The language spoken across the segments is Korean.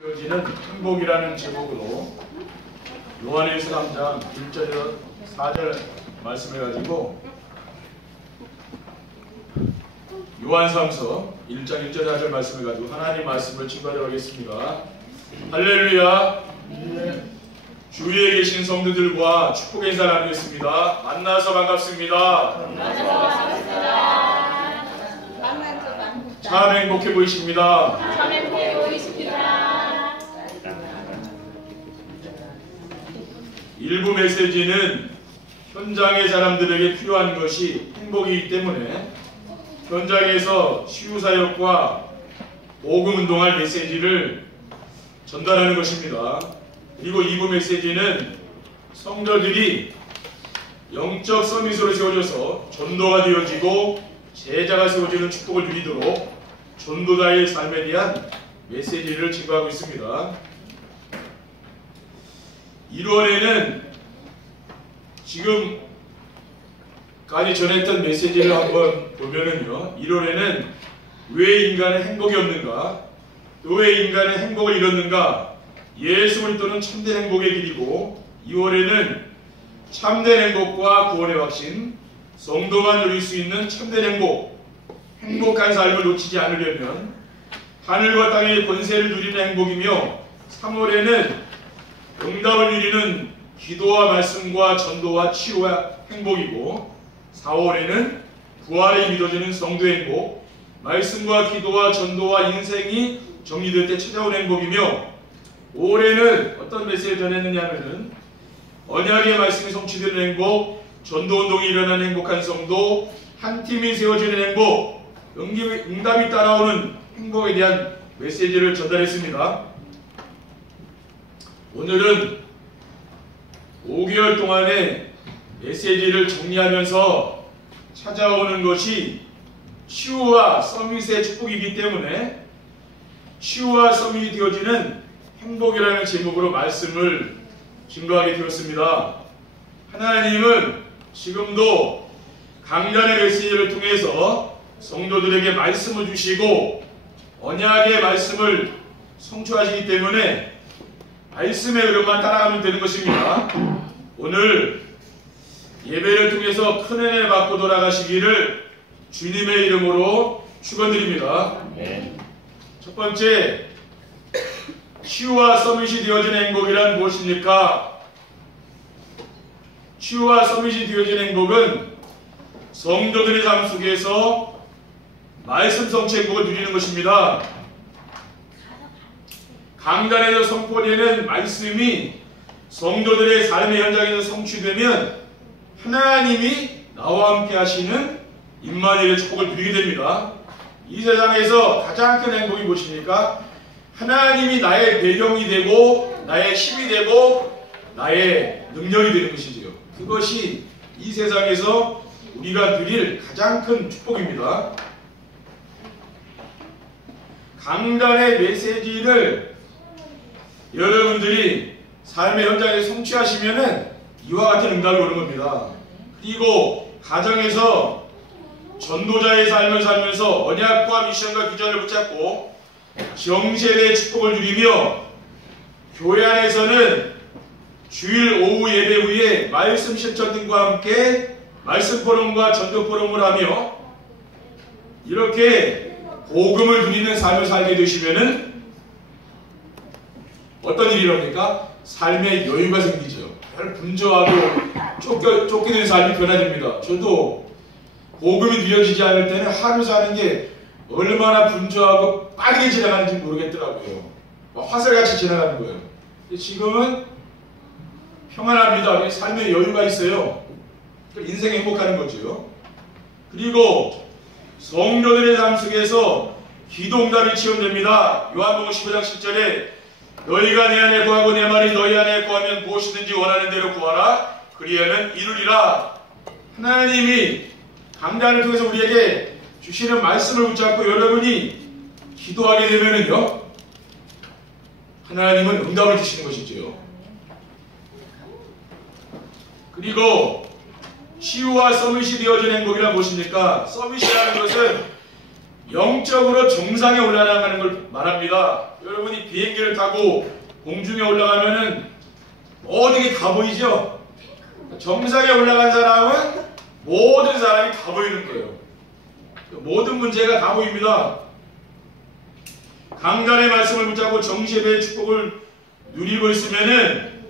되어지는 행복이라는 제목으로 요한일서 3장 1절에서 4절 말씀을 가지고 요한삼서 1장 1절 4절 말씀을 가지고 하나님 말씀을 증거하도록 하겠습니다. 할렐루야. 주위에 계신 성도들과 축복 인사 나누겠습니다. 만나서 반갑습니다. 참 행복해 보이십니다. 참 행복해 보이십니다. 일부 메시지는 현장의 사람들에게 필요한 것이 행복이기 때문에 현장에서 치유사역과 복음운동할 메시지를 전달하는 것입니다. 그리고 2부 메시지는 성도들이 영적 서밋으로 세워져서 전도가 되어지고 제자가 세워지는 축복을 누리도록 전도자의 삶에 대한 메시지를 증거하고 있습니다. 1월에는 지금까지 전했던 메시지를 한번 보면은요, 1월에는 왜 인간은 행복이 없는가, 또 왜 인간은 행복을 잃었는가, 예수 그리스도는 참된 행복의 길이고, 2월에는 참된 행복과 구원의 확신, 성도만 누릴 수 있는 참된 행복, 행복한 삶을 놓치지 않으려면 하늘과 땅의 권세를 누리는 행복이며, 3월에는 응답을 누리는 기도와 말씀과 전도와 치유와 행복이고, 4월에는 부활이 믿어지는 성도의 행복, 말씀과 기도와 전도와 인생이 정리될 때 찾아온 행복이며, 5월에는 어떤 메시지를 전했느냐 하면은 언약의 말씀이 성취되는 행복, 전도운동이 일어나는 행복한 성도, 한 팀이 세워지는 행복, 응답이 따라오는 행복에 대한 메시지를 전달했습니다. 오늘은 5개월 동안의 메시지를 정리하면서 찾아오는 것이 치유와 서밋의 축복이기 때문에 치유와 서밋이 되어지는 행복이라는 제목으로 말씀을 증거하게 되었습니다. 하나님은 지금도 강단의 메시지를 통해서 성도들에게 말씀을 주시고 언약의 말씀을 성취하시기 때문에 말씀의 흐름만 따라가면 되는 것입니다. 오늘 예배를 통해서 큰 은혜 받고 돌아가시기를 주님의 이름으로 축원드립니다. 첫 번째, 치유와 서밋이 되어진 행복이란 무엇입니까? 치유와 서밋이 되어진 행복은 성도들의 삶 속에서 말씀 성취 행복을 누리는 것입니다. 강단에서 선포되는 말씀이 성도들의 삶의 현장에서 성취되면 하나님이 나와 함께 하시는 임마누엘의 축복을 누리게 됩니다. 이 세상에서 가장 큰 행복이 무엇입니까? 하나님이 나의 배경이 되고 나의 힘이 되고 나의 능력이 되는 것이지요. 그것이 이 세상에서 우리가 누릴 가장 큰 축복입니다. 강단의 메시지를 여러분들이 삶의 현장에서 성취하시면은 이와 같은 응답이 오는 겁니다. 그리고 가정에서 전도자의 삶을 살면서 언약과 미션과 비전을 붙잡고 정세대의 축복을 누리며 교회 안에서는 주일 오후 예배 후에 말씀 실천 등과 함께 말씀 포럼과 전도 포럼을 하며 이렇게 복음을 누리는 삶을 살게 되시면은 어떤 일이 일어납니까? 삶의 여유가 생기죠. 분주하고 쫓기는 삶이 변화됩니다. 저도 복음이 누려지지 않을 때는 하루 사는 게 얼마나 분주하고 빠르게 지나가는지 모르겠더라고요. 화살같이 지나가는 거예요. 지금은 평안합니다. 삶의 여유가 있어요. 인생이 행복하는 거죠. 그리고 성도들의 삶 속에서 기도응답이 체험됩니다. 요한복음 15장 10절에 너희가 내 안에 구하고 내 말이 너희 안에 구하면 무엇이든지 원하는 대로 구하라. 그리하면 이루리라. 하나님이 강단을 통해서 우리에게 주시는 말씀을 붙잡고 여러분이 기도하게 되면은요, 하나님은 응답을 주시는 것이지요. 그리고 치유와 서밋이 되어진 행복이란 무엇입니까? 서밋이라는 것은 영적으로 정상에 올라가는 걸 말합니다. 여러분이 비행기를 타고 공중에 올라가면은 모든 게 다 보이죠? 정상에 올라간 사람은 모든 사람이 다 보이는 거예요. 모든 문제가 다 보입니다. 강단의 말씀을 붙잡고 정시예배의 축복을 누리고 있으면은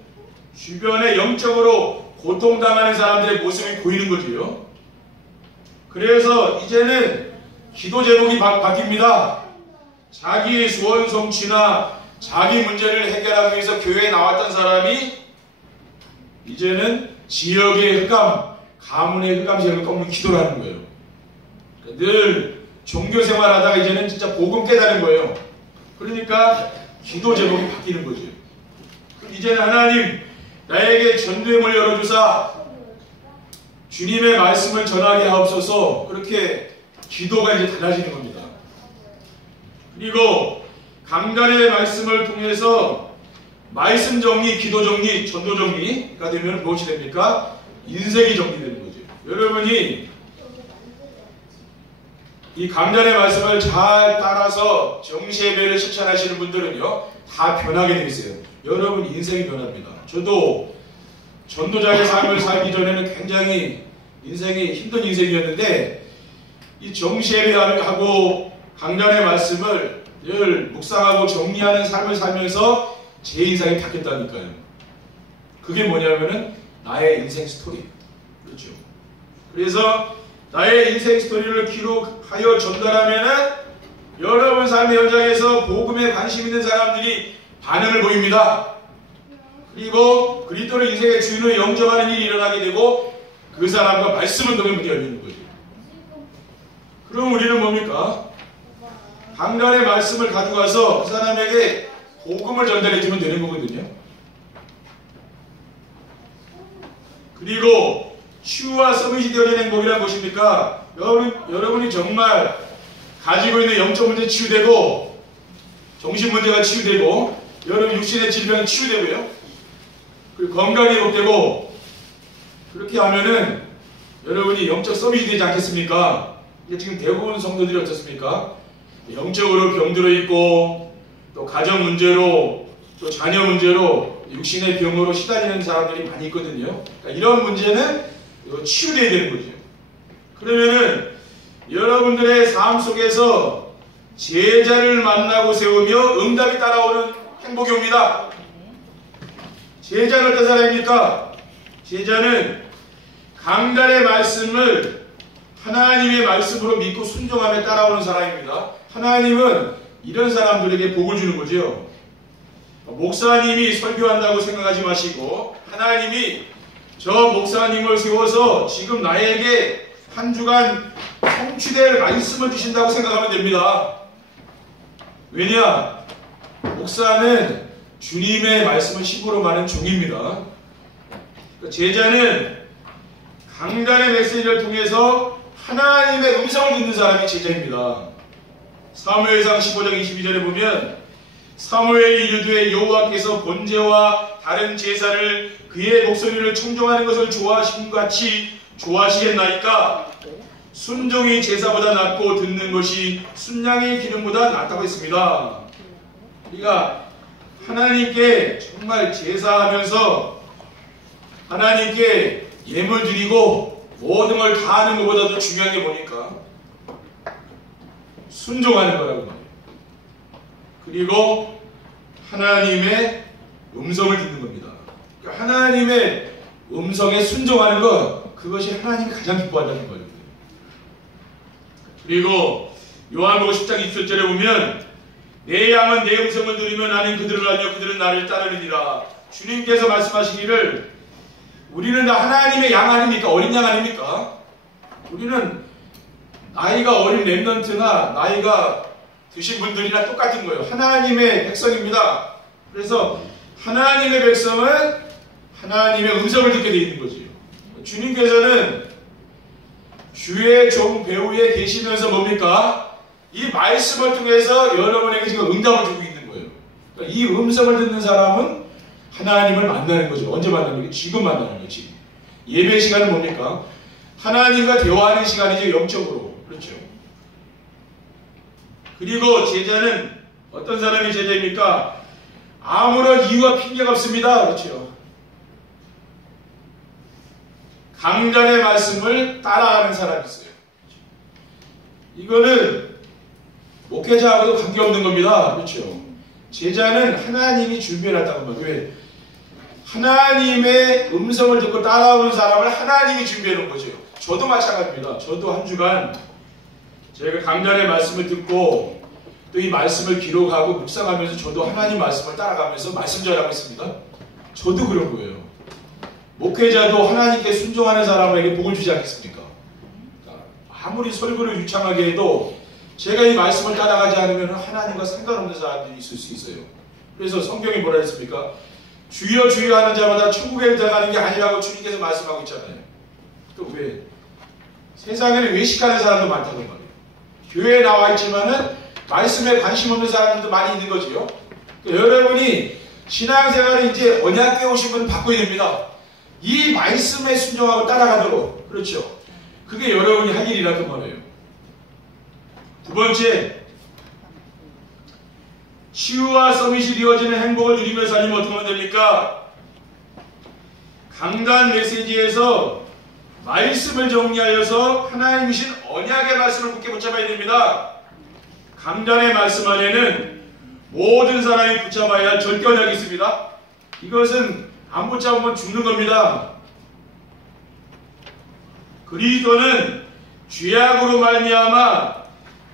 주변에 영적으로 고통당하는 사람들의 모습이 보이는 거죠. 그래서 이제는 기도 제목이 바뀝니다. 자기의 소원 성취나 자기 문제를 해결하기 위해서 교회에 나왔던 사람이 이제는 지역의 흑암, 가문의 흑암지역을 꺾는 기도를 하는 거예요. 늘 종교 생활하다가 이제는 진짜 복음 깨달은 거예요. 그러니까 기도 제목이 바뀌는 거죠. 이제는 하나님 나에게 전도의 문을 열어주사 주님의 말씀을 전하게 하옵소서. 그렇게 기도가 이제 달라지는 겁니다. 그리고 강단의 말씀을 통해서 말씀 정리, 기도 정리, 전도 정리가 되면 무엇이 됩니까? 인생이 정리되는 거죠. 여러분이 이 강단의 말씀을 잘 따라서 정시예배를 실천하시는 분들은요, 다 변하게 되어 있어요. 여러분 인생이 변합니다. 저도 전도자의 삶을 살기 전에는 굉장히 인생이 힘든 인생이었는데 이 정시예배하고 강단의 말씀을 늘 묵상하고 정리하는 삶을 살면서 제 인생이 바뀌었다니까요. 그게 뭐냐면은 나의 인생 스토리. 그렇죠. 그래서 나의 인생 스토리를 기록하여 전달하면은 여러분 삶의 현장에서 복음에 관심 있는 사람들이 반응을 보입니다. 그리고 그리스도를 인생의 주인으로 영접하는 일이 일어나게 되고 그 사람과 말씀을 통해 문이 열리는 거죠. 그럼 우리는 뭡니까? 강단의 말씀을 가져가서 그 사람에게 복음을 전달해 주면 되는 거거든요. 그리고 치유와 서밋이 되어진 행복이란 무엇입니까? 여러분이 정말 가지고 있는 영적 문제 치유되고 정신 문제가 치유되고 여러분 육신의 질병이 치유되고요. 그리고 건강이 회복되고 그렇게 하면은 여러분이 영적 서밋이 되지 않겠습니까? 이게 지금 대부분 성도들이 어떻습니까? 영적으로 병들어 있고 또 가정 문제로 또 자녀 문제로 육신의 병으로 시달리는 사람들이 많이 있거든요. 그러니까 이런 문제는 치유되어야 되는 거죠. 그러면은 여러분들의 삶 속에서 제자를 만나고 세우며 응답이 따라오는 행복이 옵니다. 제자는 어떤 사람입니까? 제자는 강단의 말씀을 하나님의 말씀으로 믿고 순종하며 따라오는 사람입니다. 하나님은 이런 사람들에게 복을 주는 거죠. 목사님이 설교한다고 생각하지 마시고 하나님이 저 목사님을 세워서 지금 나에게 한 주간 성취될 말씀을 주신다고 생각하면 됩니다. 왜냐? 목사는 주님의 말씀을 심부름하는 종입니다. 제자는 강단의 메시지를 통해서 하나님의 음성을 듣는 사람이 제자입니다. 사무엘상 15장 22절에 보면 사무엘이 이르되 여호와께서 번제와 다른 제사를 그의 목소리를 청종하는 것을 좋아하신 것 같이 좋아하시겠나이까? 순종이 제사보다 낫고 듣는 것이 순양의 기름보다 낫다고 했습니다. 우리가 하나님께 정말 제사하면서 하나님께 예물 드리고 모든 걸 다 하는 것보다도 중요한 게 뭐니까? 순종하는 거라고 말해요. 그리고 하나님의 음성을 듣는 겁니다. 그러니까 하나님의 음성에 순종하는 것, 그것이 하나님이 가장 기뻐한다는 거예요. 그리고 요한복음 10장 27절에 보면 내 양은 내 음성을 들으며 나는 그들을 알며 그들은 나를 따르느니라. 주님께서 말씀하시기를 우리는 다 하나님의 양 아닙니까? 어린 양 아닙니까? 우리는 나이가 어린 렘넌트나 나이가 드신 분들이나 똑같은 거예요. 하나님의 백성입니다. 그래서 하나님의 백성은 하나님의 음성을 듣게 되어 있는 거죠. 주님께서는 주의 종 배후에 계시면서 뭡니까? 이 말씀을 통해서 여러분에게 지금 응답을 주고 있는 거예요. 그러니까 이 음성을 듣는 사람은 하나님을 만나는 거죠. 언제 만나는 거예요? 지금 만나는 거예요. 지금. 예배 시간은 뭡니까? 하나님과 대화하는 시간이죠. 영적으로. 그렇죠. 그리고 제자는 어떤 사람이 제자입니까? 아무런 이유와 핑계가 없습니다. 그렇죠? 강단의 말씀을 따라하는 사람이 있어요. 이거는 목회자하고도 관계없는 겁니다. 그렇죠? 제자는 하나님이 준비해놨다는 거예요. 왜? 하나님의 음성을 듣고 따라오는 사람을 하나님이 준비해놓은 거죠. 저도 마찬가지입니다. 저도 한 주간 제가 강단의 말씀을 듣고 또 이 말씀을 기록하고 묵상하면서 저도 하나님 말씀을 따라가면서 말씀 전하고 있습니다. 저도 그런 거예요. 목회자도 하나님께 순종하는 사람에게 복을 주지 않겠습니까? 아무리 설교를 유창하게 해도 제가 이 말씀을 따라가지 않으면 하나님과 상관없는 사람들이 있을 수 있어요. 그래서 성경이 뭐라 했습니까? 주여 주여 하는 자마다 천국에 들어가는 게 아니라고 주님께서 말씀하고 있잖아요. 또 왜? 세상에는 외식하는 사람도 많다고 말이에요. 교회에 나와 있지만은 말씀에 관심 없는 사람들도 많이 있는 거지요. 그러니까 여러분이 신앙생활을 이제 언약궤 오신 분은 바꿔야 됩니다. 이 말씀에 순종하고 따라가도록. 그렇죠. 그게 여러분이 할 일이라고 말해요. 두 번째, 치유와 서밋이 이루어지는 행복을 누리며 살면 어떻게 하면 됩니까? 강단 메시지에서 말씀을 정리하여서 하나님이신 언약의 말씀을 굳게 붙잡아야 됩니다. 강단의 말씀 안에는 모든 사람이 붙잡아야 할 절대 언약이 있습니다. 이것은 안 붙잡으면 죽는 겁니다. 그리스도는 죄악으로 말미암아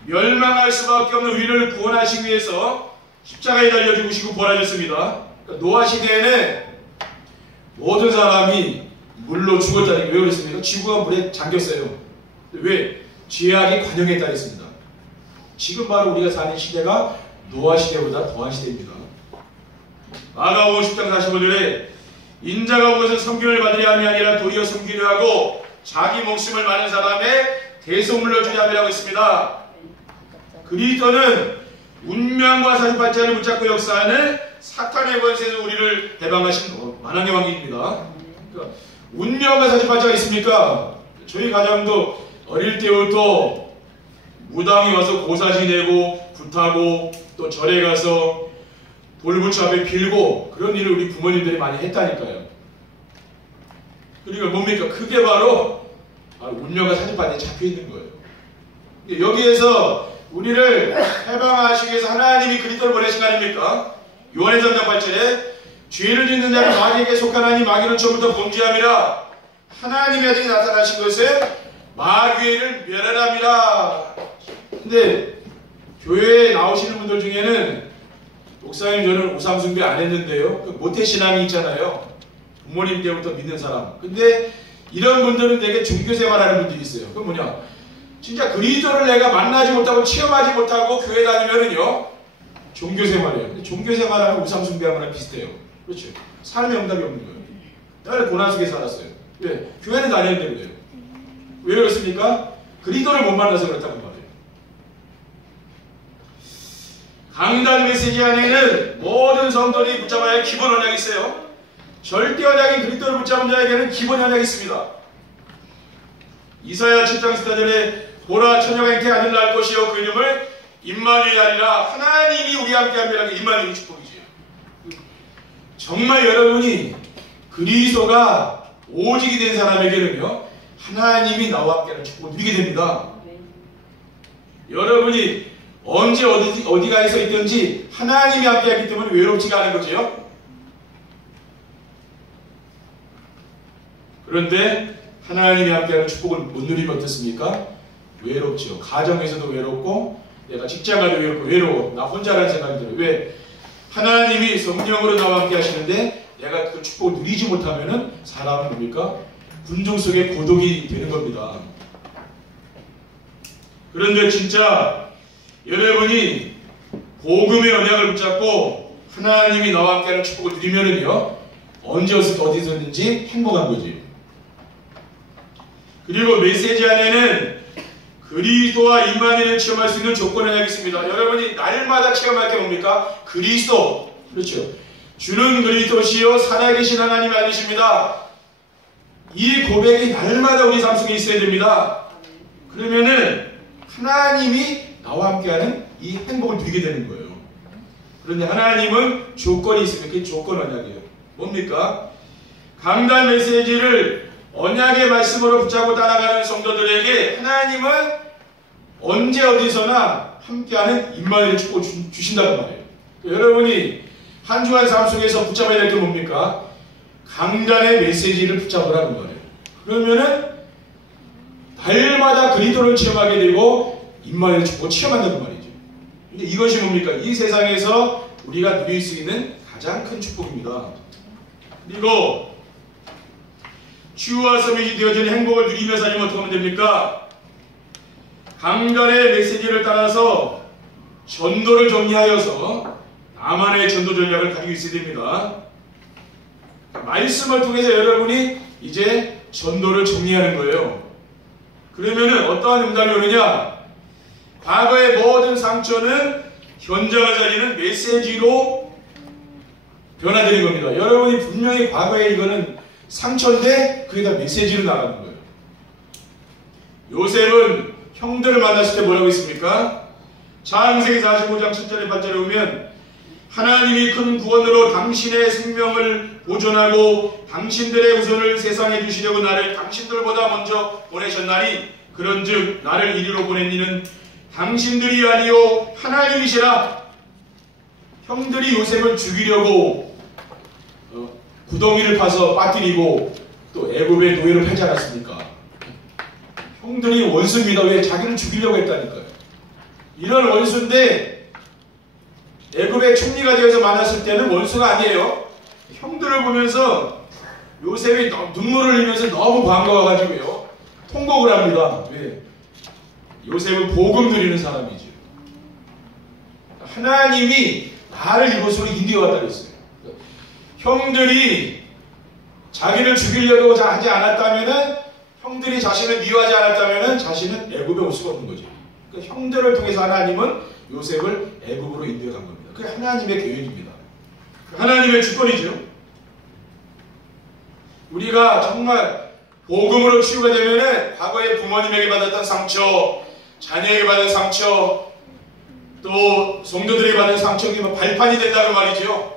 멸망할 수밖에 없는 우리를 구원하시기 위해서 십자가에 달려 죽으시고 부활하셨습니다. 그러니까 노아 시대에는 모든 사람이 물로 죽었다는 게 왜 그랬습니까? 지구가 물에 잠겼어요. 왜? 죄악이 관영에 따랐습니다. 지금 바로 우리가 사는 시대가 노아 시대보다 더한 시대입니다. 마가복음 10장 45절에 인자가 온 것은 섬김을 받으려 함이 아니라 도리어 섬기려 하고 자기 목숨을 많은 사람의 대속물로 주려 함이라고 했습니다. 그리스도는 운명과 사주팔자를 붙잡고 역사하는 사탄의 권세에서 우리를 해방하신 만왕의 왕입니다. 그러니까 운명과 사주팔자가 있습니까? 저희 가정도 어릴 때부터 무당이 와서 고사 지내고 굿하고 또 절에 가서 돌부처 앞에 빌고 그런 일을 우리 부모님들이 많이 했다니까요. 그러니까 뭡니까? 그게 바로 운명과 사주팔자에 잡혀있는 거예요. 여기에서 우리를 해방하시기 위해서 하나님이 그리스도를 보내신 거 아닙니까? 요한의 3장 8절에 죄를 짓는 자는 마귀에게 속하나니 마귀는 처음부터 범죄함이라 하나님의 아들이 나타나신 것은 마귀를 멸하랍니다. 근데 교회에 나오시는 분들 중에는 목사님 저는 우상숭배 안 했는데요. 모태신앙이 있잖아요. 부모님 때부터 믿는 사람. 근데 이런 분들은 되게 종교생활하는 분들이 있어요. 그건 뭐냐? 진짜 그리스도를 내가 만나지 못하고 체험하지 못하고 교회 다니면은요 종교생활이에요. 근데 종교생활하면 우상숭배하거나 비슷해요. 그렇죠. 삶의 응답이 없는 거예요. 나는 고난 속에 살았어요. 왜? 교회는 다녔는데 그래요. 왜 그렇습니까? 그리스도를 못 만나서 그렇다고 말해요. 강단 메시지 안에는 모든 성도들이 붙잡아야 할 기본 언약이 있어요. 절대 언약인 그리스도를 붙잡은 자에게는 기본 언약이 있습니다. 이사야 7장 14절에 보라 처녀가 잉태 아들 낳을 것이요 그 이름을 임마누엘 하리라. 하나님이 우리와 함께함이라는 게 임마누엘 축복이죠. 정말 여러분이 그리스도가 오직이 된 사람에게는요 하나님이 나와 함께하는 축복을 누리게 됩니다. 여러분이 언제 어디가 있어 있든지 하나님이 함께하기 때문에 외롭지가 않은 거죠. 그런데 하나님이 함께하는 축복을 못 누리면 어떻습니까? 외롭죠. 가정에서도 외롭고 내가 직장 가도 외로워. 나 혼자라는 생각이 들어요. 왜? 하나님이 성령으로 나와 함께 하시는데 내가 그 축복을 누리지 못하면은 사람은 뭡니까? 군중 속에 고독이 되는 겁니다. 그런데 진짜 여러분이 복음의 언약을 붙잡고 하나님이 나와 함께하는 축복을 누리면은요 언제 어디서든지 행복한 거지. 그리고 메시지 안에는 그리스도와 임마누엘을 체험할 수 있는 조건 언약이 있습니다. 여러분이 날마다 체험할 게 뭡니까? 그리스도. 그렇죠. 주는 그리스도시요 살아계신 하나님의 아들이십니다. 이 고백이 날마다 우리 삶 속에 있어야 됩니다. 그러면은 하나님이 나와 함께하는 이 행복을 누리게 되는 거예요. 그런데 하나님은 조건이 있으면 그게 조건 언약이에요. 뭡니까? 강단 메시지를 언약의 말씀으로 붙잡고 따라가는 성도들에게 하나님은 언제 어디서나 함께하는 임마누엘의 축복을 주신다는 말이에요. 여러분이 한 주간 삶 속에서 붙잡아야 될 게 뭡니까? 강단의 메시지를 붙잡으라는 거예요. 그러면은 날마다 그리스도를 체험하게 되고 임마누엘의 축복을 체험한다는 말이죠. 근데 이것이 뭡니까? 이 세상에서 우리가 누릴 수 있는 가장 큰 축복입니다. 그리고 치유와 서밋이 되어지는 행복을 누리며 살면 어떻게 하면 됩니까? 강단의 메시지를 따라서 전도를 정리하여서 나만의 전도 전략을 가지고 있어야 됩니다. 말씀을 통해서 여러분이 이제 전도를 정리하는 거예요. 그러면은 어떠한 응답이 오느냐? 과거의 모든 상처는 현장을 살리는 메시지로 변화되는 겁니다. 여러분이 분명히 과거에 이거는 상처인데 그게 다 메시지로 나가는 거예요. 요셉은 형들을 만났을 때 뭐라고 했습니까? 창세기 45장 7절에 8절에 보면 하나님이 큰 구원으로 당신의 생명을 보존하고 당신들의 우선을 세상에 주시려고 나를 당신들보다 먼저 보내셨나니 그런즉 나를 이리로 보낸 이는 당신들이 아니요 하나님이시라. 형들이 요셉을 죽이려고 구덩이를 파서 빠뜨리고 또 애굽의 노예로 팔지 않았습니까? 형들이 원수입니다. 왜? 자기를 죽이려고 했다니까요. 이런 원수인데 애굽의 총리가 되어서 만났을 때는 원수가 아니에요. 형들을 보면서 요셉이 눈물을 흘리면서 너무 반가워가지고요 통곡을 합니다. 왜? 요셉은 복음 누리는 사람이죠. 하나님이 나를 이곳으로 인도해왔다 그랬어요. 형들이 자기를 죽이려고 하지 않았다면은, 형들이 자신을 미워하지 않았다면은 자신은 애굽에 올 수가 없는 거죠. 그러니까 형들을 통해서 하나님은 요셉을 애굽으로 인도해 간 겁니다. 그게 하나님의 계획입니다. 하나님의 주권이죠. 우리가 정말 복음으로 치유가 되면은 과거에 부모님에게 받았던 상처, 자녀에게 받은 상처, 또 성도들에게 받은 상처가 발판이 된다는 말이죠.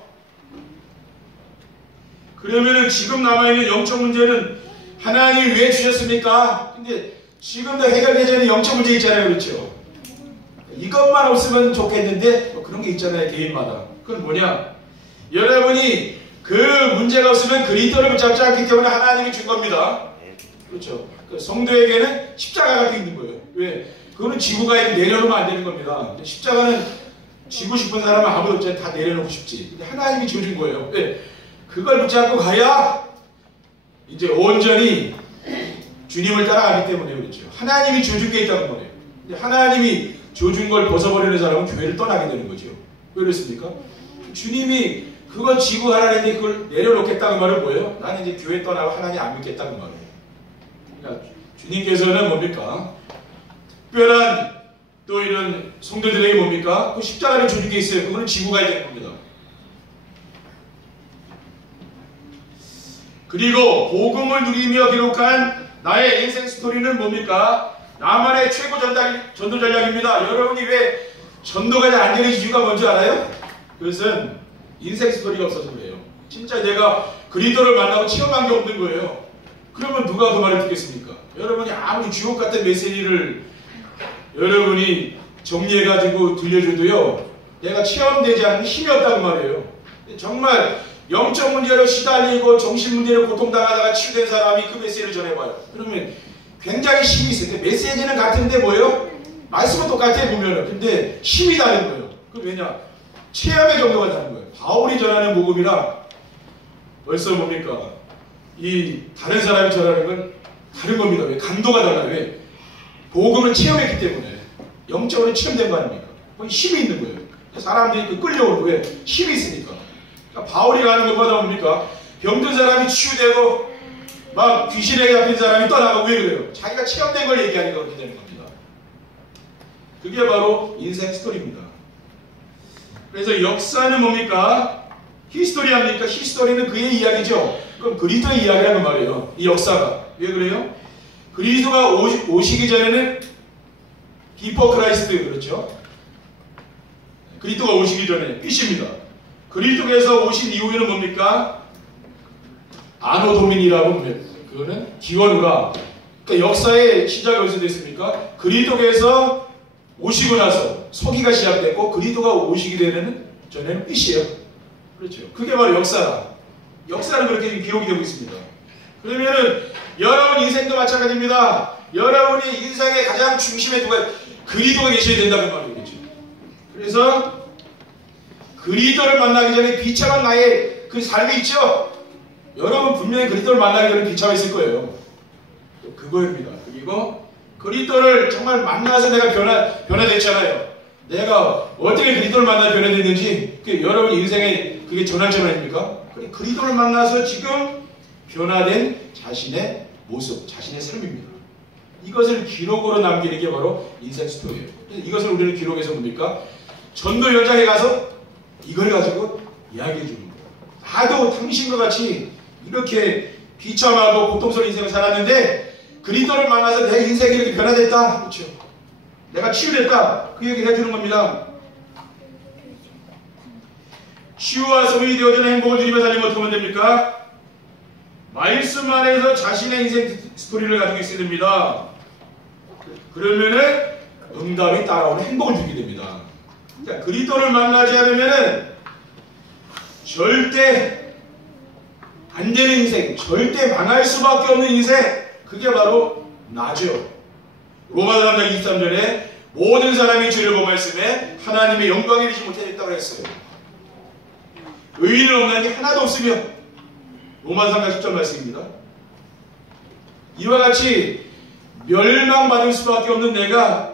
그러면은 지금 남아있는 영적 문제는 하나님이 왜 주셨습니까? 근데 지금도 해결되지 않는 영적 문제 있잖아요. 그렇죠? 이것만 없으면 좋겠는데 그런 게 있잖아요. 개인마다. 그건 뭐냐? 여러분이 그 문제가 없으면 그리스도를 붙잡지 않기 때문에 하나님이 준 겁니다. 그렇죠? 성도에게는 십자가가 있는 거예요. 왜? 그거는 지구가 내려놓으면 안 되는 겁니다. 십자가는 지고 싶은 사람은 아무도 없잖아요. 다 내려놓고 싶지. 근데 하나님이 지어준 거예요. 왜? 그걸 붙잡고 가야 이제 온전히 주님을 따라가기 때문에 그렇죠. 하나님이 지어준 게 있다는 거예요. 근데 하나님이 지어준 걸 벗어버리는 사람은 교회를 떠나게 되는 거죠. 왜 그렇습니까? 주님이 그거 지고 하라는데 그걸 내려놓겠다는 말은 뭐예요? 나는 이제 교회 떠나고 하나님 안 믿겠다는 말이에요. 그러니까 주님께서는 뭡니까? 특별한 또 이런 성도들에게 뭡니까? 그 십자가를 주는 게 있어요. 그거는 지고 가야 되는 겁니다. 그리고 복음을 누리며 기록한 나의 인생 스토리는 뭡니까? 나만의 최고 전도 전략입니다. 여러분이 왜 전도가 잘 안 되는 이유가 뭔지 알아요? 그것은 인생 스토리가 없어서 그래요. 진짜 내가 그리스도를 만나고 체험한 게 없는 거예요. 그러면 누가 그 말을 듣겠습니까? 여러분이 아무리 주옥 같은 메시지를 여러분이 정리해가지고 들려줘도요, 내가 체험되지 않는 힘이 없다는 말이에요. 정말 영적 문제로 시달리고 정신 문제로 고통당하다가 치유된 사람이 그 메시지를 전해봐요. 그러면 굉장히 힘이 있어요. 근데 메시지는 같은데 뭐예요? 말씀은 똑같아요 보면은. 근데 힘이 다른 거예요. 그 왜냐? 체험의 정도가 다른 거예요. 바울이 전하는 복음이랑 벌써 뭡니까? 이 다른 사람이 전하는 건 다른 겁니다. 왜? 강도가 달라요. 왜? 복음을 체험했기 때문에. 영적으로 체험된 거 아닙니까? 거기 힘이 있는 거예요. 사람들이 그 끌려오는 왜? 힘이 있으니까. 그러니까 바울이 가는 것보다 뭡니까? 병든 사람이 치유되고 막 귀신에 잡힌 사람이 떠나가고 왜 그래요? 자기가 체험된 걸 얘기하니까 그렇게 되는 겁니다. 그게 바로 인생 스토리입니다. 그래서 역사는 뭡니까? 히스토리합니까? 히스토리는 그의 이야기죠. 그럼 그리스도의 이야기라는 말이에요. 이 역사가. 왜 그래요? 그리스도가 오시기 전에는 비포 크라이스트, 그렇죠? 그리스도가 오시기 전에 빛입니다. 그리스도께서 오신 이후에는 뭡니까? 아노 도민이라고 합니다. 그거는 기원후라. 그러니까 역사의 시작이 어디서 됐습니까? 그리스도께서 오시고 나서 서기가 시작됐고 그리스도가 오시기 전에는 빛이에요. 그렇죠. 그게 바로 역사라. 역사는 그렇게 기록이 되고 있습니다. 그러면은 여러분 인생도 마찬가지입니다. 여러분이 인생의 가장 중심에 누가 그리스도가 계셔야 된다는 말이겠죠. 그래서 그리스도를 만나기 전에 비참한 나의 그 삶이 있죠. 여러분 분명히 그리스도를 만나기 전에 비참했을 거예요. 그거입니다. 그리고 그리스도를 정말 만나서 내가 변화됐잖아요. 내가 어떻게 그리스도를 만나 변화됐는지 여러분 인생에 그게 전환점 아닙니까? 그리스도를 만나서 지금 변화된 자신의 모습, 자신의 삶입니다. 이것을 기록으로 남기는 게 바로 인생 스토리예요. 이것을 우리는 기록해서 뭡니까? 전도 현장에 가서 이걸 가지고 이야기해 주는 거예요. 나도 당신과 같이 이렇게 비참하고 고통스러운 인생을 살았는데 그리스도를 만나서 내 인생이 이렇게 변화됐다. 그렇죠? 내가 치유됐다. 그 얘기를 해주는 겁니다. 치유와 소명이 되어주는 행복을 누리며 살리면 어떻게 하면 됩니까? 말씀 안에서 자신의 인생 스토리를 가지고 있어야 됩니다. 그러면은 응답이 따라오는 행복을 누리게 됩니다. 그러니까 그리스도를 만나지 않으면은 절대 안 되는 인생, 절대 망할 수밖에 없는 인생, 그게 바로 나죠. 로마서 3장 23절에 모든 사람이 죄를 범하였음에 하나님의 영광에 이르지 못하였다고 했어요. 의인은 없나니 하나도 없으며, 로마서 3장 10절 말씀입니다. 이와 같이 멸망받을 수밖에 없는 내가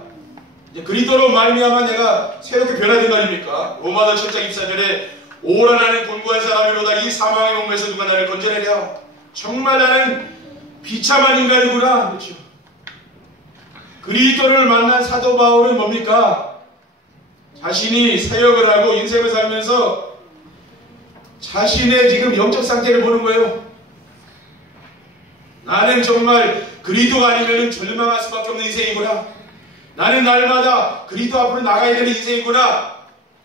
그리스도로 말미암아 내가 새롭게 변화된 거 아닙니까? 로마서 7장 24절에 오라 나는 곤고한 사람이로다 이 사망의 몸에서 누가 나를 건져내랴. 정말 나는 비참한 인간이구나. 그렇죠? 그리스도를 만난 사도 바울은 뭡니까? 자신이 사역을 하고 인생을 살면서 자신의 지금 영적 상태를 보는 거예요. 나는 정말 그리스도가 아니면 절망할 수밖에 없는 인생이구나. 나는 날마다 그리스도 앞으로 나가야 되는 인생이구나.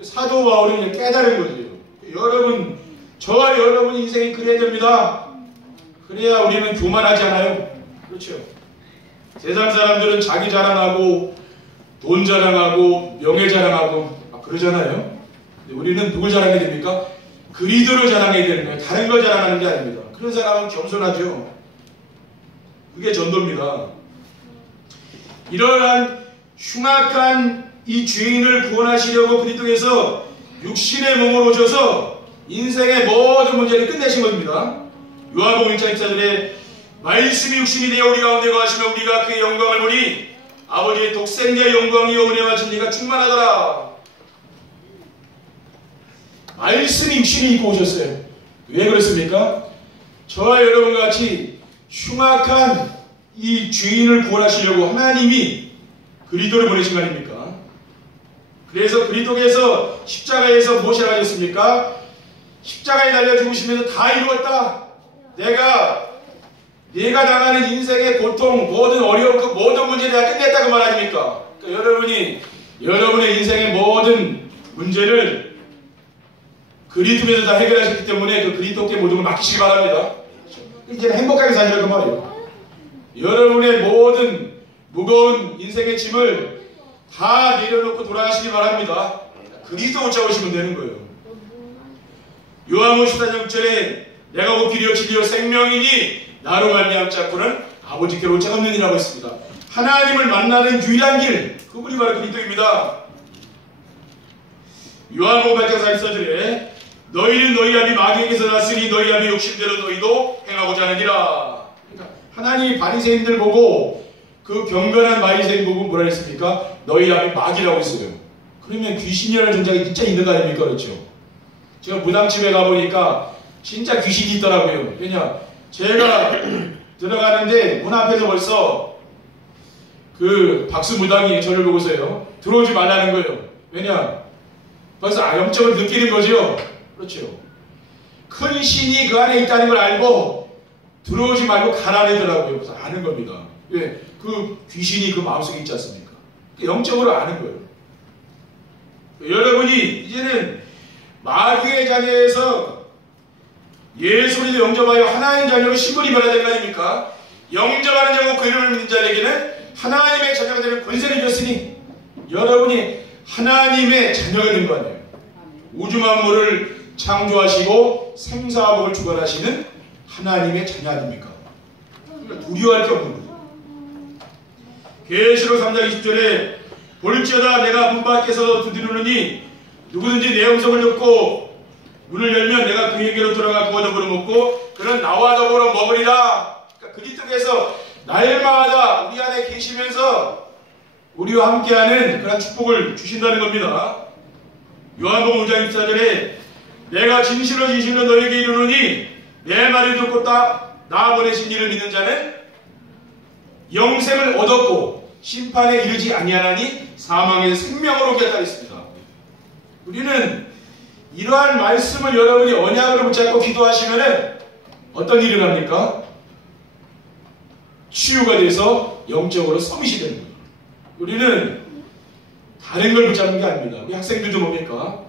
사도 바울이 깨달은 거죠. 여러분, 저와 여러분 인생이 그래야 됩니다. 그래야 우리는 교만하지 않아요. 그렇죠? 세상 사람들은 자기 자랑하고 돈 자랑하고 명예 자랑하고 그러잖아요. 근데 우리는 누굴 자랑해야 됩니까? 그리스도를 자랑해야 되는 거예요. 다른 걸 자랑하는 게 아닙니다. 그런 사람은 겸손하죠. 그게 전도입니다. 이러한 흉악한 이 죄인을 구원하시려고 그리스도께서 육신의 몸을 오셔서 인생의 모든 문제를 끝내신 겁니다. 요한복음 1장 24절에 말씀이 육신이 되어 우리 가운데 거하시며 우리가 그의 영광을 보니 아버지의 독생자의 영광이요 은혜와 진리가 충만하더라. 말씀이 육신이 입고 오셨어요. 왜 그렇습니까? 저와 여러분과 같이 흉악한 이 죄인을 구원하시려고 하나님이 그리스도를 보내신 거 아닙니까? 그래서 그리스도께서 십자가에서 무엇이라고 하셨습니까? 십자가에 달려 죽으시면서 다 이루었다. 내가 당하는 인생의 고통, 모든 어려움, 그 모든 문제를 다 끝냈다 그 말 아닙니까? 그러니까 여러분이 여러분의 인생의 모든 문제를 그리스도께서 다 해결하셨기 때문에 그 그리스도께 모든 걸 맡기시기 바랍니다. 이제는 행복하게 사시라고 말이에요. 여러분의 모든 무거운 인생의 짐을 다 내려놓고 돌아가시기 바랍니다. 그리스도 붙잡으시면 되는 거예요. 요한복음 14장 6절에 내가 곧 길이요 진리요 생명이니 나로 말미암지 않고는 아버지께로 올 자가 없느니라고 했습니다. 하나님을 만나는 유일한 길, 그분이 바로 그리스도입니다. 요한복음 8장 44절에 너희는 너희 아비 마귀에게서 났으니 너희 아비 욕심대로 너희도 행하고자 하느니라. 그러니까 하나님이 바리새인들 보고 그 경건한 바리새인 보고 뭐라 했습니까? 너희 아비 마귀라고 했어요. 그러면 귀신이라는 존재가 진짜 있는 거 아닙니까? 그렇죠? 제가 무당집에 가보니까 진짜 귀신이 있더라고요. 왜냐? 제가 들어가는데 문 앞에서 벌써 그 박수 무당이 저를 보고서요. 들어오지 말라는 거예요. 왜냐? 벌써 영적을 느끼는 거죠. 그렇죠. 큰 신이 그 안에 있다는 걸 알고 들어오지 말고 가라내더라고요. 그래서 아는 겁니다. 왜? 그 귀신이 그 마음속에 있지 않습니까? 영적으로 아는 거예요. 여러분이 이제는 마귀의 자녀에서 예수를 영접하여 하나님 자녀로 신분이 변화된 거 아닙니까? 영접하는 자고 그 이름을 믿는 자에게는 하나님의 자녀가 되는 권세를 줬으니 여러분이 하나님의 자녀가 된 거 아니에요. 우주 만물을 창조하시고 생사복을 주관하시는 하나님의 자녀 아닙니까? 그러니까 두려워할 게 없는 거죠. 계시록 3장 20절에 볼지어다 내가 문 밖에서 두드리느니 누구든지 내 음성을 듣고 문을 열면 내가 그에게로 들어가 그와 더불어 먹고 그는 나와 더불어 먹으리라. 그러니까 그리스도께서 날마다 우리 안에 계시면서 우리와 함께하는 그런 축복을 주신다는 겁니다. 요한복음 5장 24절에 내가 진실로 너에게 이르노니 내 말을 듣고 나 보내신 이를 믿는 자는 영생을 얻었고 심판에 이르지 아니하나니 사망에서 생명으로 오게 하였습니다. 우리는 이러한 말씀을 여러분이 언약으로 붙잡고 기도하시면 어떤 일을 합니까? 치유가 돼서 영적으로 서밋이 되는 거예요. 우리는 다른 걸 붙잡는 게 아닙니다. 우리 학생들도 뭡니까?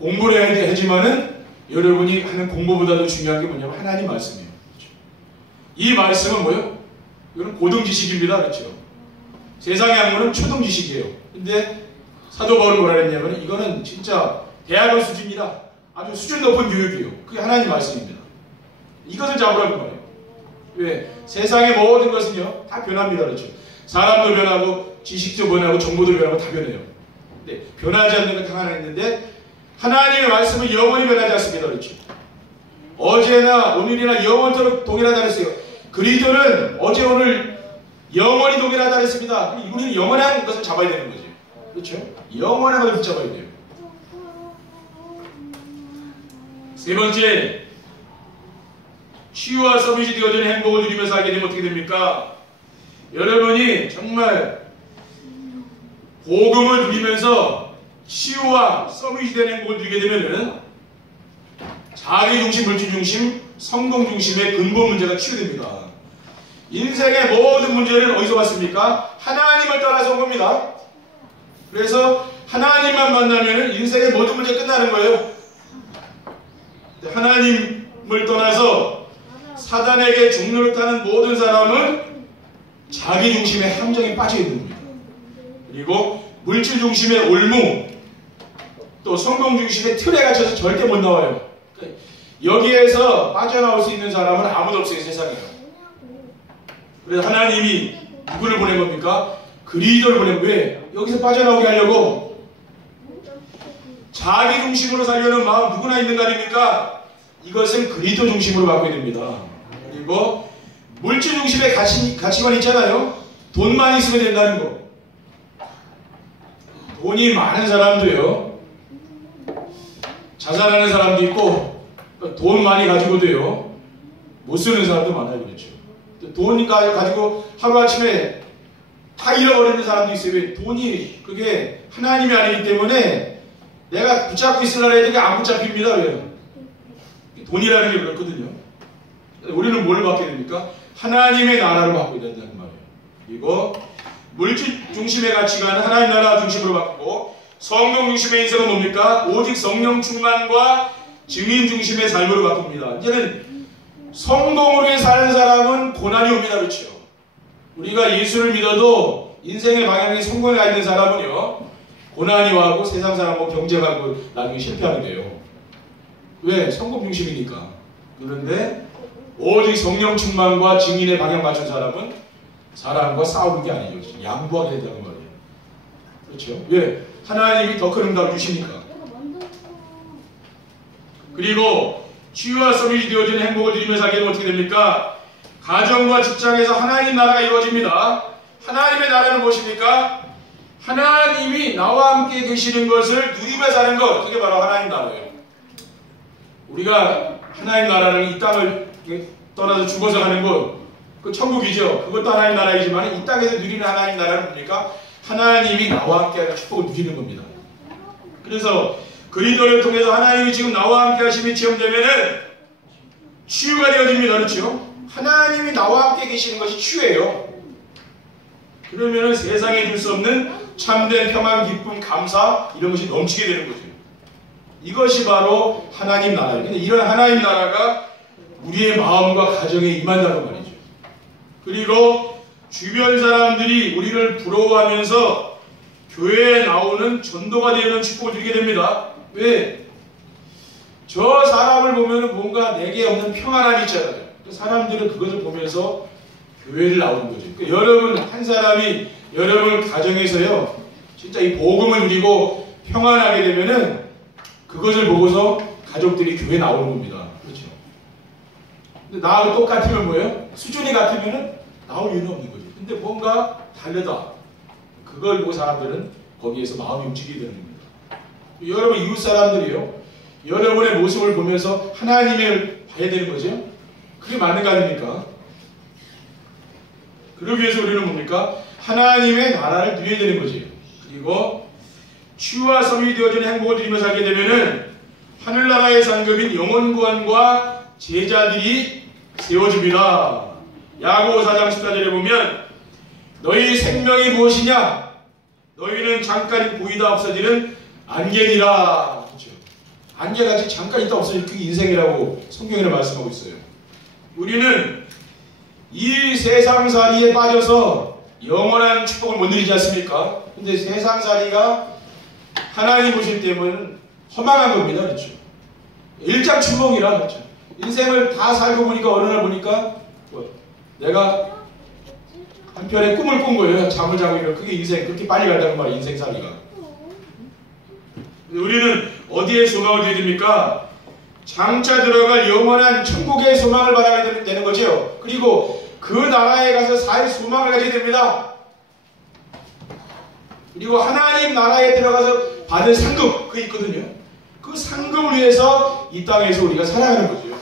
공부를 해야 하지만은 여러분이 하는 공부보다도 중요한 게 뭐냐면 하나님 말씀이에요. 그렇죠? 이 말씀은 뭐예요? 이거는 고등지식입니다. 그렇죠? 세상의 학문은 초등지식이에요. 근데 사도 바울은 뭐라 했냐면 이거는 진짜 대학원 수준이라 아주 수준 높은 교육이에요. 그게 하나님 말씀입니다. 이것을 잡으라고 말해요. 왜? 세상의 모든 것은요 다 변합니다. 그렇죠? 사람도 변하고 지식도 변하고 정보도 변하고 다 변해요. 근데 변하지 않는 것 하나 있는데 하나님의 말씀은 영원히 변하지 않습니다. 그렇죠? 어제나 오늘이나 영원토록 동일하다 그랬어요. 그리스도는 어제 오늘 영원히 동일하다 그랬습니다. 우리는 영원한 것을 잡아야 되는 거죠. 그렇죠? 영원한 것을 붙잡아야 돼요. 세 번째, 치유와 서밋이 되어지는 행복을 누리면서 하게 되면 어떻게 됩니까? 여러분이 정말 복음을 누리면서 치유와 서밋이 되는 행복을 누리게 되면은 자기중심, 물질중심, 성공중심의 근본 문제가 치유됩니다. 인생의 모든 문제는 어디서 왔습니까? 하나님을 떠나서 온 겁니다. 그래서 하나님만 만나면 인생의 모든 문제가 끝나는 거예요. 하나님을 떠나서 사단에게 종로를 타는 모든 사람은 자기중심의 함정에 빠져 있는 겁니다. 그리고 물질중심의 올무, 또 성공중심의 틀에 갇혀서 절대 못 나와요. 여기에서 빠져나올 수 있는 사람은 아무도 없어요, 세상에. 그래서 하나님이 누구를 보낸 겁니까? 그리스도를 보낸 거예요. 왜? 여기서 빠져나오게 하려고. 자기 중심으로 살려는 마음 누구나 있는 거 아닙니까? 이것은 그리스도 중심으로 바꿔야 됩니다. 그리고 물질 중심의 가치관 있잖아요. 돈만 있으면 된다는 거. 돈이 많은 사람도요, 자살하는 사람도 있고, 돈 많이 가지고도요, 못 쓰는 사람도 많아요. 그렇죠? 돈 가지고 하루아침에 다 잃어버리는 사람도 있어요. 왜? 돈이 그게 하나님이 아니기 때문에 내가 붙잡고 있으려고 해도 이게 안 붙잡힙니다. 왜요? 돈이라는 게 그렇거든요. 우리는 뭘 받게 됩니까? 하나님의 나라를 받고 된다는 말이에요. 그리고 물질 중심의 가치관은 하나님 나라 중심으로 바꾸고, 성령 중심의 인생은 뭡니까? 오직 성령 충만과 증인 중심의 삶으로 바꿉니다. 이제는 성공으로 사는 사람은 고난이 옵니다. 그렇죠? 우리가 예수를 믿어도 인생의 방향이 성공에 가 있는 사람은요, 고난이 와고 세상 사람하고 경쟁하고 나중에 실패하게 돼요. 왜? 성공 중심이니까. 그런데 오직 성령 충만과 증인의 방향 맞춘 사람은 사람과 싸우는 게 아니죠. 양보하게 된다는 말이에요. 그렇죠? 왜? 하나님이 더 큰 응답을 주시니까. 그리고 치유와 서밋이 되어지는 행복을 누리면서 하게 되면 어떻게 됩니까? 가정과 직장에서 하나님 나라가 이루어집니다. 하나님의 나라는 무엇입니까? 하나님이 나와 함께 계시는 것을 누리면서 하는 것, 그게 바로 하나님 나라예요. 우리가 하나님 나라는 이 땅을 떠나서 죽어서 가는 것, 그 천국이죠. 그것도 하나님 나라이지만 이 땅에서 누리는 하나님 나라는 뭡니까? 하나님이 나와 함께 하는 축복을 누리는 겁니다. 그래서 그리스도를 통해서 하나님이 지금 나와 함께 하심이 체험되면은 치유가 되어집니다. 그렇죠? 하나님이 나와 함께 계시는 것이 치유예요. 그러면은 세상에 줄 수 없는 참된 평안, 기쁨, 감사 이런 것이 넘치게 되는 거죠. 이것이 바로 하나님 나라예요. 근데 이런 하나님 나라가 우리의 마음과 가정에 임한다는 말이죠. 그리고 주변 사람들이 우리를 부러워하면서 교회에 나오는 전도가 되는 축복을 드리게 됩니다. 왜? 저 사람을 보면 뭔가 내게 없는 평안함이 있잖아요. 사람들은 그것을 보면서 교회를 나오는 거죠. 그러니까 여러분 한 사람이 여러분 가정에서요 진짜 이 복음을 누리고 평안하게 되면은 그것을 보고서 가족들이 교회 나오는 겁니다. 그렇죠? 근데 나하고 똑같으면 뭐예요? 수준이 같으면은 나올 이유는 없는 거죠. 근데 뭔가 다르다. 그걸 보고 사람들은 거기에서 마음이 움직이게 되는 겁니다. 여러분 이웃 사람들이요. 여러분의 모습을 보면서 하나님을 봐야 되는 거죠. 그게 맞는 거 아닙니까? 그러기 위해서 우리는 뭡니까? 하나님의 나라를 누려야 되는 거지. 그리고 치유와 섬이 되어지는 행복을 누리며 살게 되면은 하늘나라의 상급인 영혼구원과 제자들이 세워집니다. 야고보 4장 14절에 보면 너희 생명이 무엇이냐? 너희는 잠깐 보이다 없어지는 안개니라. 그렇죠? 안개같이 잠깐 있다 없어지는 그게 인생이라고 성경에 말씀하고 있어요. 우리는 이 세상살이에 빠져서 영원한 축복을 못 누리지 않습니까? 근데 세상살이가 하나님 보실 때는 허망한 겁니다. 그렇죠? 일장춘몽이라 그렇죠? 인생을 다 살고 보니까 어느 날 보니까 내가 한편에 꿈을 꾼 거예요. 잠을 자고 이러면 그게 인생 그렇게 빨리 간다는 말이에요. 인생살이가. 우리는 어디에 소망을 두어야 됩니까? 장차 들어갈 영원한 천국의 소망을 바라게 되는 거죠. 그리고 그 나라에 가서 살 소망을 가지게 됩니다. 그리고 하나님 나라에 들어가서 받을 상급 그게 있거든요. 그 상급을 위해서 이 땅에서 우리가 살아가는 거죠.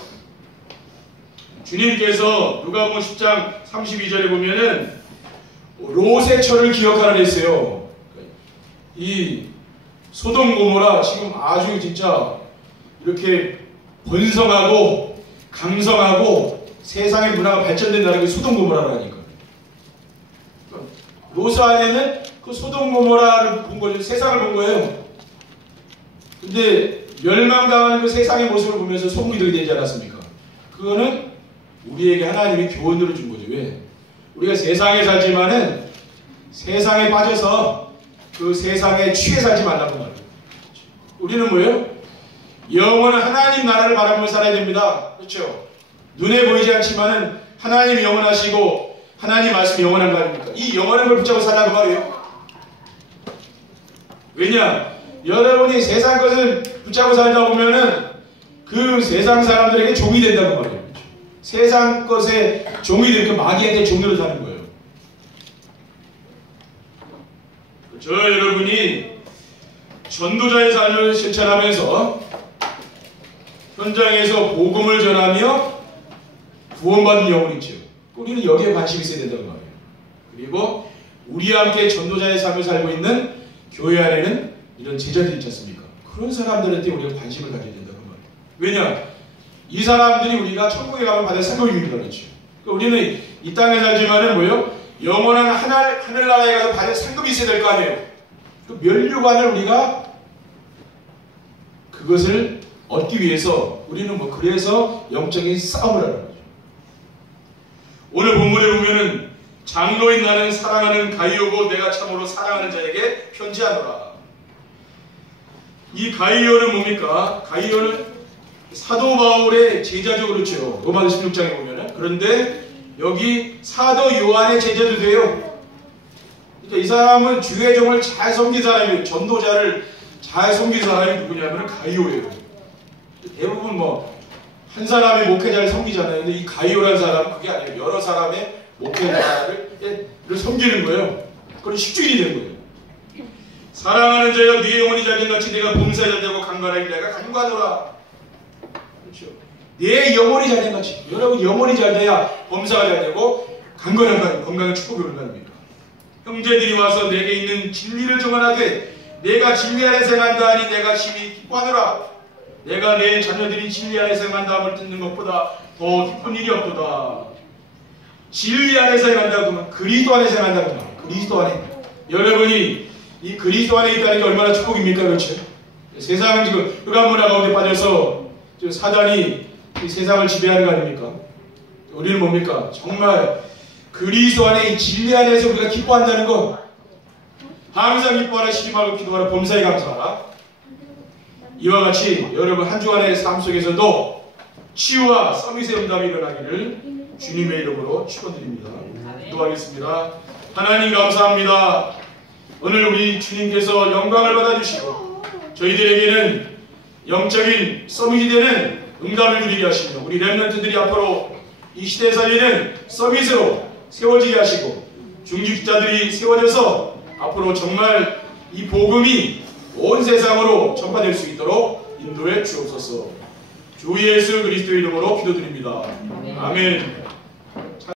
주님께서 누가복음 10장 32절에 보면은 롯의 철을 기억하라 했어요. 이 소돔 고모라 지금 아주 진짜 이렇게 번성하고 강성하고 세상의 문화가 발전된 나라가 소돔 고모라라니까. 롯 안에는 그 소돔 고모라를 본 거죠. 세상을 본 거예요. 근데 멸망당하는 그 세상의 모습을 보면서 소문이 들게 되지 않았습니까? 그거는 우리에게 하나님이 교훈으로 준 거죠. 왜? 우리가 세상에 살지만은 세상에 빠져서 그 세상에 취해 살지 말라고 말이에요. 우리는 뭐예요? 영원한 하나님 나라를 바라보며 살아야 됩니다. 그렇죠? 눈에 보이지 않지만은 하나님이 영원하시고 하나님 말씀이 영원한 거 아닙니까? 이 영원한 걸 붙잡고 살라고 말이에요. 왜냐? 여러분이 세상 것을 붙잡고 살다 보면은 그 세상 사람들에게 종이 된다고 말이에요. 그렇죠? 세상 것에 종이 되니까 마귀한테 종으로 사는 거예요. 저 여러분이 전도자의 삶을 실천하면서 현장에서 복음을 전하며 구원받는 영혼이 있죠. 우리는 여기에 관심이 있어야 된다는 말이에요. 그리고 우리와 함께 전도자의 삶을 살고 있는 교회 안에는 이런 제자들이 있지 않습니까? 그런 사람들한테 우리가 관심을 가져야 된다는 말이에요. 왜냐? 이 사람들이 우리가 천국에 가면 받을 상급이 있는 거죠. 우리는 이 땅에 살지만은 뭐예요? 영원한 하늘나라에 가서 받을 상급이 있어야 될 거 아니에요. 그 면류관을 우리가 그것을 얻기 위해서 우리는 뭐 그래서 영적인 싸움을 하는 거죠. 오늘 본문에 보면은 장로인 나는 사랑하는 가이오고 내가 참으로 사랑하는 자에게 편지하노라. 이 가이오는 뭡니까? 가이오는 사도 바울의 제자죠. 그렇죠. 로마서 16장에 보면은. 그런데 여기 사도 요한의 제자도 돼요. 그러니까 이 사람은 주의 종을 잘 섬긴 사람이에요. 전도자를 잘 섬긴 사람이 누구냐면 가이오예요. 대부분 뭐 한 사람의 목회자를 섬기잖아요. 근데 이 가이오라는 사람은 그게 아니에요. 여러 사람의 목회자를 섬기는 거예요. 그건 10주일이 된 거예요. 사랑하는 자여 네 영혼이 잘된 같이 내가 범사에 잘되고 강건하게 내가 간과하노라. 그렇죠. 내 영혼이 잘된 같이 여러분 영혼이 잘돼야 범사가 잘되고 강건한 건강한 축복이 올라갑니다. 형제들이 와서 내게 있는 진리를 정언하되 내가 진리 안에 생한다 하니 내가 심히 기뻐하노라. 내가 내 자녀들이 진리 안에 생한다함을 듣는 것보다 더 기쁜 일이 없도다. 진리 안에 생한다고 하면 그리스도 안에 생한다고 하면 그리스도 안에 여러분이 이 그리스도 안에 있다는 게 얼마나 축복입니까? 그렇죠? 세상은 지금 흑암 문화 가운데 빠져서 지금 사단이 이 세상을 지배하는 거 아닙니까? 우리는 뭡니까? 정말 그리스도 안에 이 진리 안에서 우리가 기뻐한다는 것, 항상 기뻐하라, 시기하고 기도하라, 범사에 감사하라. 이와 같이 여러분 한 주간의 삶 속에서도 치유와 서밋의 응답이 일어나기를 주님의 이름으로 축원드립니다. 기도하겠습니다. 하나님 감사합니다. 오늘 우리 주님께서 영광을 받아주시고 저희들에게는 영적인 서밋이 되는 응답을 누리게 하시며 우리 렘넌트들이 앞으로 이 시대 살리는 서밋으로 세워지게 하시고 중직자들이 세워져서 앞으로 정말 이 복음이 온 세상으로 전파될 수 있도록 인도해 주옵소서. 주 예수 그리스도의 이름으로 기도드립니다. 아멘.